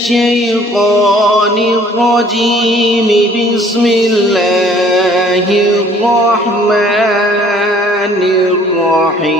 الشيطان الرجيم بسم الله الرحمن الرحيم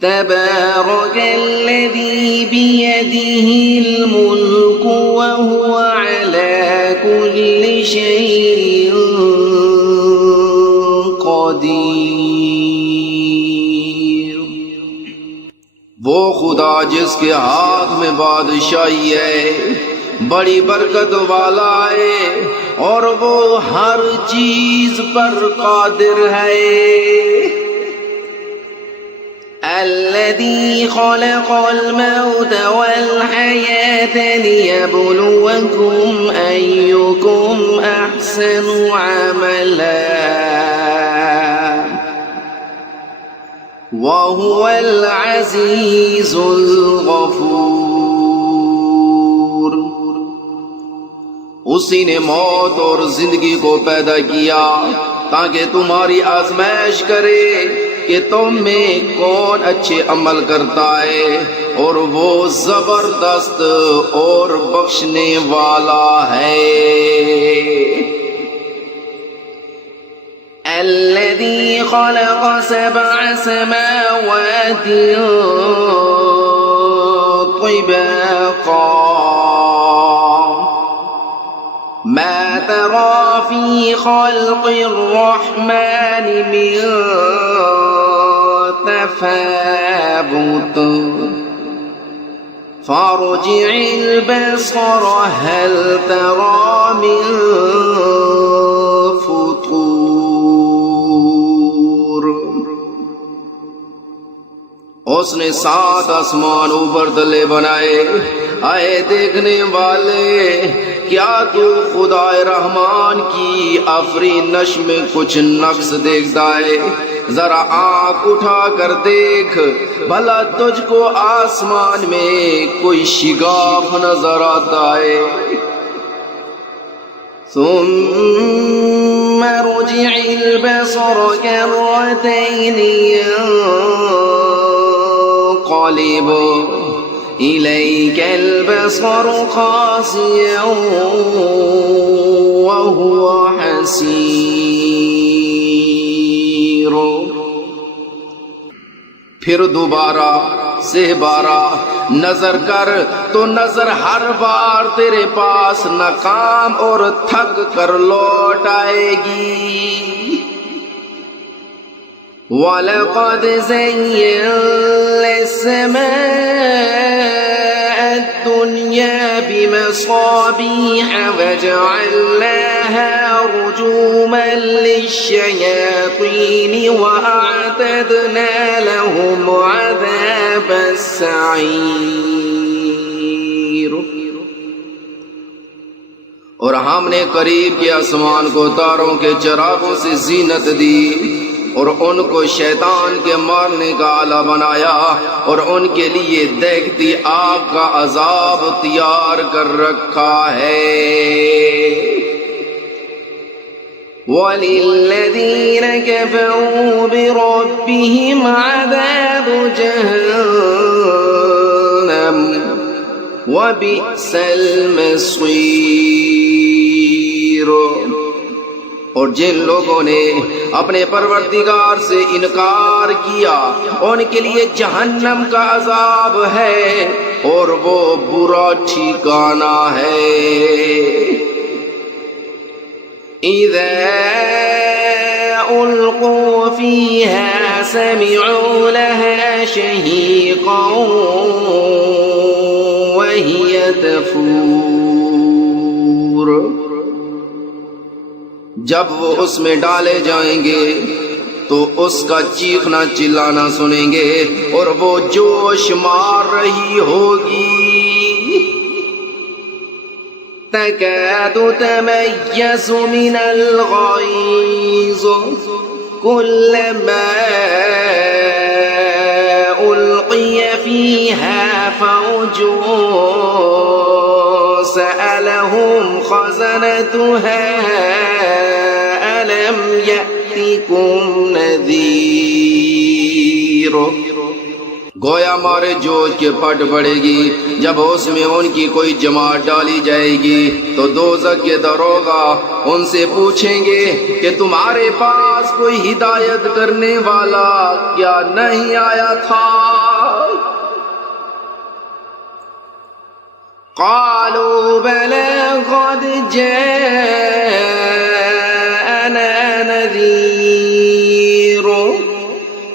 تبارك الذي بيده الملك وهو على كل شيء قدير۔ وہ خدا جس کے ہاتھ میں بادشاہی ہے، بڑی برکت والا ہے، اور وہ ہر چیز پر قادر ہے۔ الذي خلق الموت والحياة ليبلوكم أيكم أحسن عملا وهو العزيز الغفور۔ اسی نے موت اور زندگی کو پیدا کیا تاکہ تمہاری آزمائش کرے کہ تم میں کون اچھے عمل کرتا ہے، اور وہ زبردست اور بخشنے والا ہے۔ الذي خلق 7 سماوات طباقا ما ترى في خلق الرحمن من تفاوت فارجع البصر هل ترى من فطور۔ اس نے 7 آسمان اوپر تلے بنائے۔ آئے دیکھنے والے، کیا تو خدا رحمان کی آفرینش میں کچھ نقص دیکھتا ہے؟ ذرا آنکھ اٹھا کر دیکھ، بھلا تجھ کو آسمان میں کوئی شگاف نظر آتا ہے؟ ثم رجع البصر كرتين ينقلب إليك البصر خاسئا وهو حسير۔ پھر دوبارہ سے بارہ نظر کر تو نظر ہر بار تیرے پاس ناکام اور تھک کر لوٹ آئے گی۔ وَلَقَدْ زَيَّنَّا السَّمَاءَ الدُّنْيَا بِمَصَابِيحَ وَجَعَلْنَاهَا رُجُومًا لِلشَّيَاطِينِ وَأَعْتَدْنَا لَهُمْ عَذَابَ السَّعِيرِ۔ اور ہم نے قریب کے آسمان کو تاروں کے چراغوں سے زینت دی، اور ان کو شیطان کے مارنے کا آلہ بنایا، اور ان کے لیے دیکھتی آگ کا عذاب تیار کر رکھا ہے۔ وَلِلَّذِينَ كَفَرُوا بِرَبِّهِمْ عَذَابُ جَهَنَّمَ وَبِئْسَ الْمَصِيرُ۔ اور جن لوگوں نے اپنے پروردگار سے انکار کیا، ان کے لیے جہنم کا عذاب ہے، اور وہ برا ٹھکانہ ہے۔ اذا القوا فيها سمعوا لها شهيقا وهي تفور۔ جب وہ اس میں ڈالے جائیں گے تو اس کا چیخنا چلانا سنیں گے، اور وہ جوش مار رہی ہوگی۔ تكاد تميز من الغيظ كلما ألقي فيها فوج سألهم خزنتها ألم يأتكم نذير۔ گویا مارے جوش کے پھٹ پڑے گی جب اس میں ان کی کوئی جماعت ڈالی جائے گی تو دوزخ کے داروغہ ان سے پوچھیں گے کہ تمہارے پاس کوئی ہدایت کرنے والا کیا نہیں آیا تھا؟ قالوا بلى قد جاءنا نذير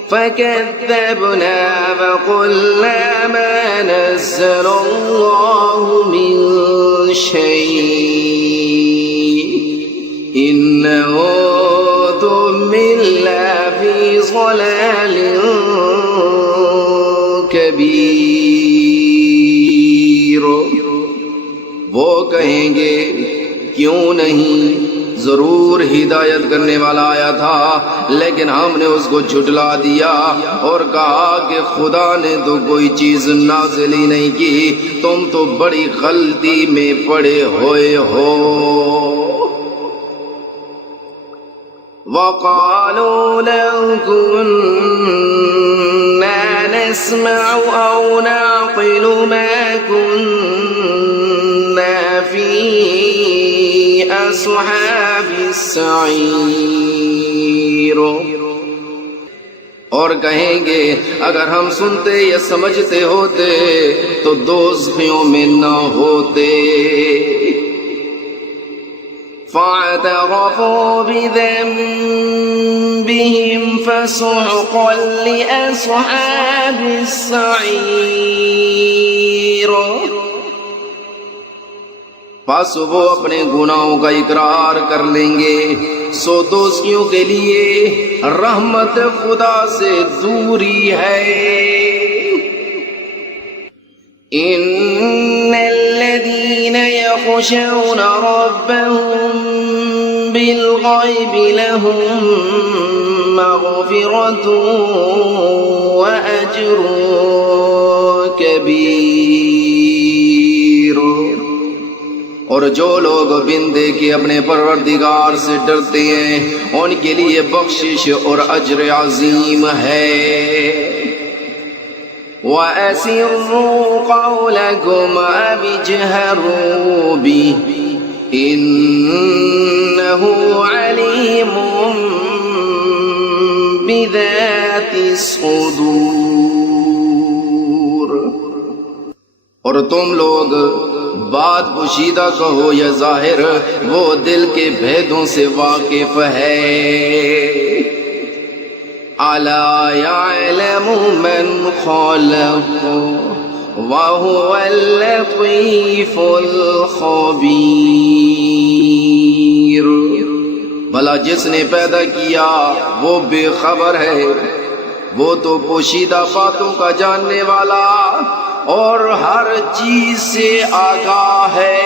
فكذبنا فقلنا ما نزل الله من شيء إن أنتم إلا في ضلال كبير. وہ کہیں گے کیوں نہیں، ضرور ہدایت کرنے والا آیا تھا لیکن ہم نے اس کو جھٹلا دیا اور کہا کہ خدا نے تو کوئی چیز نازل ہی نہیں کی، تم تو بڑی غلطی میں پڑے ہوئے ہو. وَقَالُوا لَوْ كُنَّا نَسْمَعُ أَوْ نَعْقِلُ مَا كُنَّا فِي أَصْحَابِ السَّعِيرِ. اور کہیں گے اگر ہم سنتے یا سمجھتے ہوتے تو دوزخیوں میں نہ ہوتے. فَاعْتَرَفُوا بِذَنبِهِمْ فَسُحْقًا لِأَصْحَابِ السَّعِيرِ. پس وہ اپنے گناہوں کا اقرار کر لیں گے، سو دوزخیوں کے لیے رحمت خدا سے دوری ہے. ان الذين يخشون ربهم بالغيب لهم مغفرة وأجر كبير. اور جو لوگ بن دیکھے اپنے پروردگار سے ڈرتے ہیں ان کے لیے بخشش اور اجر عظیم ہے. وَأَسِرُّوا قَوْلَكُمْ أَوِ اجْهَرُوا بِهِ إِنَّهُ عَلِيمٌ بِذَاتِ الصُّدُورِ. اور تم لوگ بات پوشیدہ کہو یا ظاہر، وہ دل کے بھیدوں سے واقف ہے. أَلَا يَعْلَمُ مَنْ خَلَقَ وَهُوَ اللَّطِيفُ الْخَبِيرُ. بھلا جس نے پیدا کیا وہ بے خبر ہے، وہ تو پوشیدہ باتوں کا جاننے والا اور ہر چیز سے آگاہ ہے.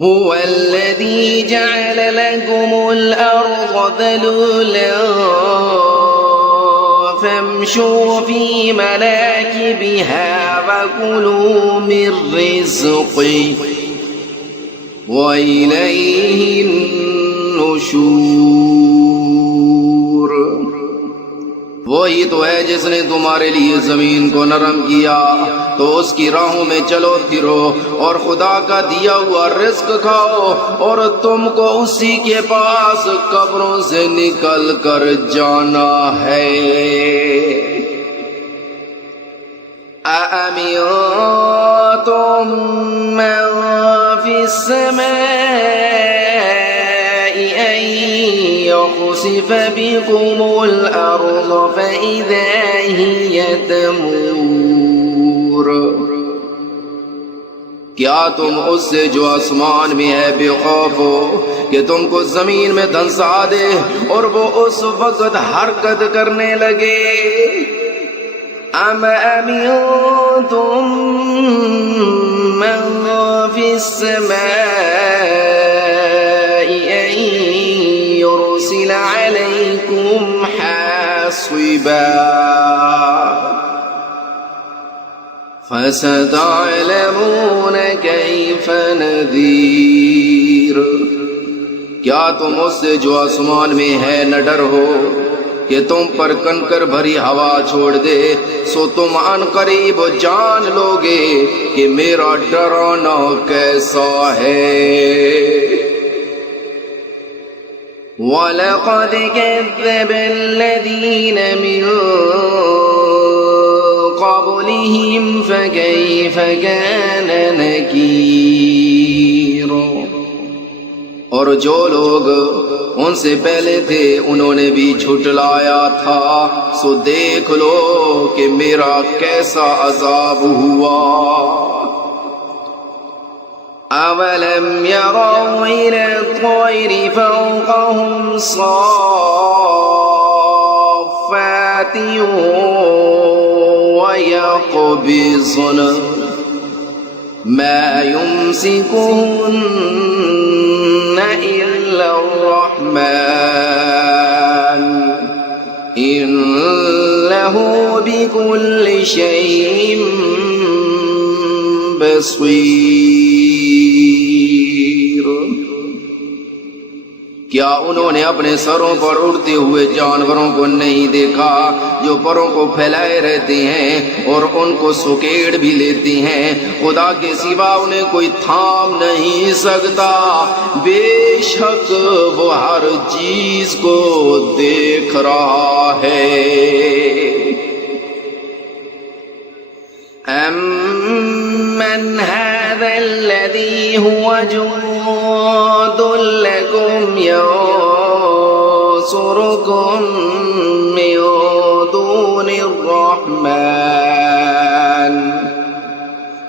هو الذي جعل لكم الأرض ذلولا فامشوا في مناكبها وكلوا من رزقه وإليه النشور. وہی تو ہے جس نے تمہارے لیے زمین کو نرم کیا تو اس کی راہوں میں چلو پھرو اور خدا کا دیا ہوا رزق کھاؤ اور تم کو اسی کے پاس قبروں سے نکل کر جانا ہے. أَأَمِنتُم مَّن فِي السَّمَاءِ أَن يَخْسِفَ بِكُمُ الْأَرْضَ فَإِذَا هِيَ تَمُورُ. کیا تم اس سے جو آسمان میں ہے بے خوف ہو کہ تم کو زمین میں دھنسا دے اور وہ اس وقت حرکت کرنے لگے؟ أَمْ أَمِنتُم مَّن فِي السَّمَاءِ أَن يُرْسِلَ عَلَيْكُمْ حَاصِبًا فَسَتَعْلَمُونَ كَيْفَ نَذِيرٌ. کیا تم اس سے جو آسمان میں ہے نہ ڈر ہو کہ تم پر کنکر بھری ہوا چھوڑ دے، سو تم ان قریب جان لوگے کہ میرا ڈرانا کیسا ہے۔ وَلَقَدْ كَذَّبَ الَّذِينَ مِن قَبْلِهِمْ فَكَيْفَ كَانَ نَكِيرٌ۔ اور جو لوگ ان سے پہلے تھے انہوں نے بھی جھٹلایا تھا، سو دیکھ لو کہ میرا کیسا عذاب ہوا۔ أَوَلَمْ يَرَوْا إِلَى الطَّيْرِ فَوْقَهُمْ صَافَّاتٍ وَيَقْبِضْنَ مَا يُمْسِكُهُنَّ إِلَّا الرَّحْمَنُ إِنَّهُ بِكُلِّ شَيْءٍ بصیر۔ کیا انہوں نے اپنے سروں پر اڑتے ہوئے جانوروں کو نہیں دیکھا جو پروں کو پھیلائے رہتے ہیں اور ان کو سکیڑ بھی لیتے ہیں؟ خدا کے سوا انہیں کوئی تھام نہیں سکتا، بے شک وہ ہر چیز کو دیکھ رہا ہے۔ أَمَّنْ هَذَا الَّذِي هُوَ جُندٌ لَكُمْ يَنصُرُكُم مِّن دُونِ الرَّحْمَنِ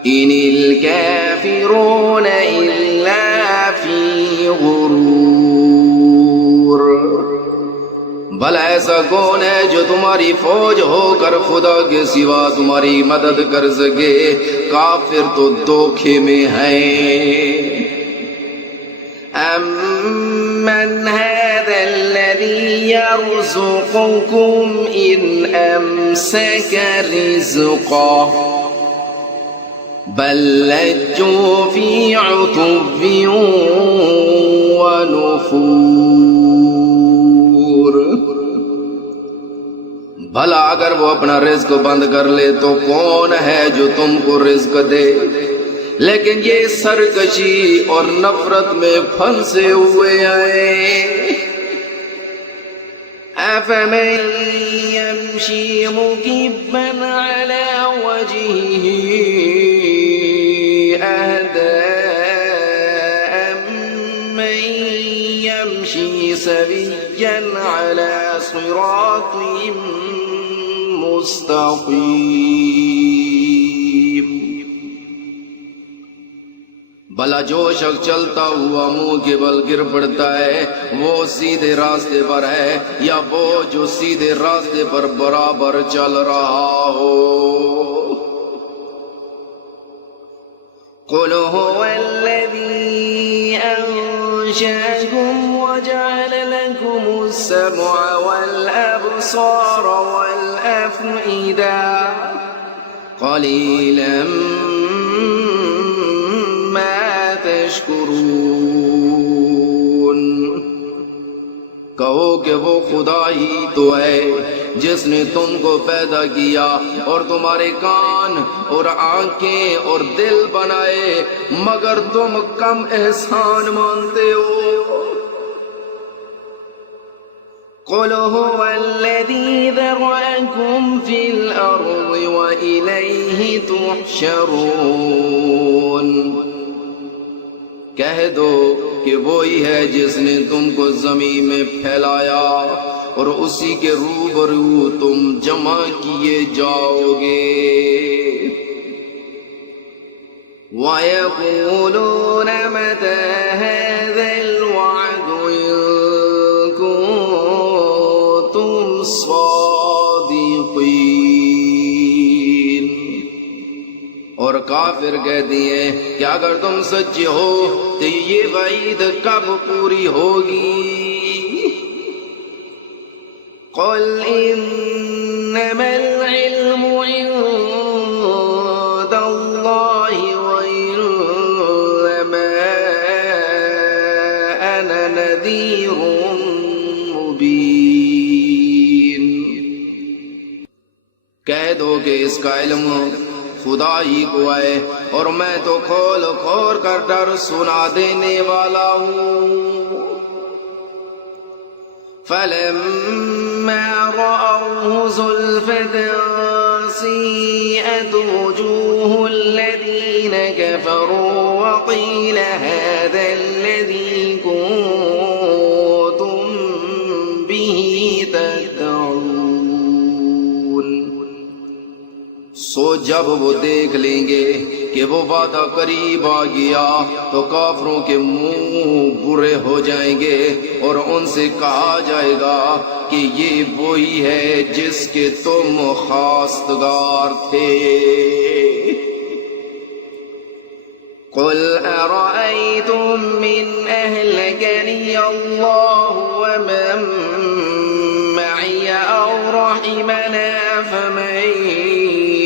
إِنِ الْكَافِرُونَ إِلَّا فِي غُرُورٍ۔ بھلا ایسا کون ہے جو تمہاری فوج ہو کر خدا کے سوا تمہاری مدد کر سکے؟ کافر تو دھوکے میں ہیں۔ أَمَّنْ هَذَا الَّذِي يَرْزُقُكُمْ إِنْ أَمْسَكَ رِزْقَهُ بَل لَّجُّوا فِي عُتُوٍّ وَنُفُورٍ۔ بھلا اگر وہ اپنا رزق بند کر لے تو کون ہے جو تم کو رزق دے؟ لیکن یہ سرکشی اور نفرت میں پھنسے ہوئے ہیں۔ أَفَمَن يَمْشِي مُكِبًّا عَلَى وَجْهِهِ أَهْدَىٰ أَمَّن يَمْشِي سَوِيًّا عَلَى صِرَاطٍ مستقیم۔ بھلا جو شخص چلتا ہوا منہ کے بل گر پڑتا ہے وہ سیدھے راستے پر ہے، یا وہ جو سیدھے راستے پر برابر چل رہا ہو؟ قُلْ هُوَ الَّذِي أَنشَأَكُمْ وَجَعَلَ لَكُمُ السَّمْعَ وَالْأَبْصَارَ وَالْأَفْئِدَةَ قَلِيلًا مَا تَشْكُرُونَ۔ کہو کہ وہ خدا ہی تو ہے جس نے تم کو پیدا کیا اور تمہارے کان اور آنکھیں اور دل بنائے، مگر تم کم احسان مانتے ہو۔ قُلْ هُوَ الَّذِي ذَرَأَكُمْ فِي الْأَرْضِ وَإِلَيْهِ تُحْشَرُونَ۔ کہہ دو کہ وہی ہے جس نے تم کو زمین میں پھیلایا اور اسی کے روبرو تم جمع کیے جاؤ گے۔ وَيَقُولُونَ مَتَىٰ هَٰذَا الْوَعْدُ إِن كُنتُمْ صَادِقِينَ۔ اور کافر کہتی ہیں کہ اگر تم سچے ہو تو یہ وعید کب پوری ہوگی؟ قُلْ إِنَّمَا الْعِلْمُ عِندَ اللَّهِ وَإِنَّمَا أَنَا نَذِيرٌ مُّبِينٌ۔ کہہ دو کہ اس کا علم خدا ہی کو ہے اور میں تو کھول کھول کر ڈر سنا دینے والا ہوں. فَلَمَّا رَأَوْهُ زُلْفَةً سِيئَتْ وُجُوهُ الَّذِينَ كَفَرُوا وَقِيلَ هَذَا الَّذِي كُنتُم بِهِ تَدَّعُونَ. سو جب وہ دیکھ لیں گے کہ وہ وعدہ قریب آ گیا تو کافروں کے منہ برے ہو جائیں گے اور ان سے کہا جائے گا کہ یہ وہی ہے جس کے تم خواستگار تھے. قل أرأيتم من أهلكني الله ومن معي أو رحمنا فمن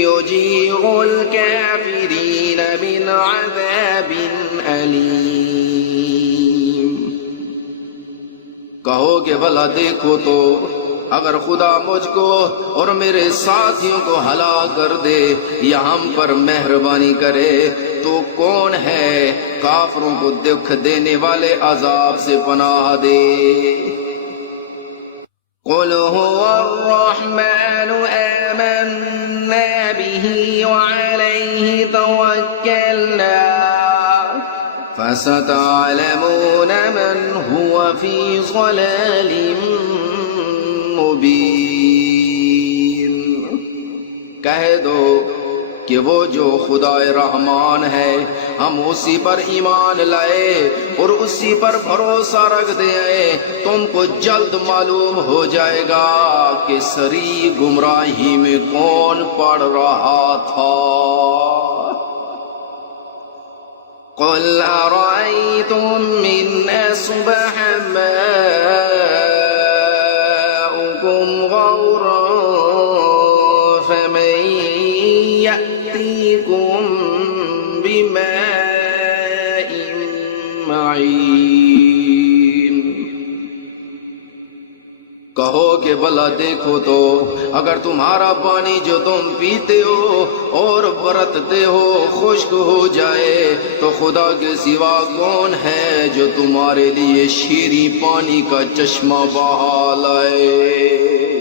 يجير الكافرين من عذاب أليم. کہو کہ بھلا دیکھو تو اگر خدا مجھ کو اور میرے ساتھیوں کو ہلاک کر دے یا ہم پر مہربانی کرے تو کون ہے کافروں کو دکھ دینے والے عذاب سے پناہ دے. قل هو الرحمن آمنا به وعليه توكلنا فستعلمون من هو في ضلال مبین. کہہ دو کہ وہ جو خدا رحمان ہے ہم اسی پر ایمان لائے اور اسی پر بھروسہ رکھتے ہیں. تم کو جلد معلوم ہو جائے گا کہ سری گمراہی میں کون پڑ رہا تھا. قل أرأيتم من أصبح ماؤكم غورا فمن يأتيكم بماء معين. کہو کہ بھلا دیکھو تو اگر تمہارا پانی جو تم پیتے ہو اور برتتے ہو خشک ہو جائے تو خدا کے سوا کون ہے جو تمہارے لیے شیریں پانی کا چشمہ بہا لائے.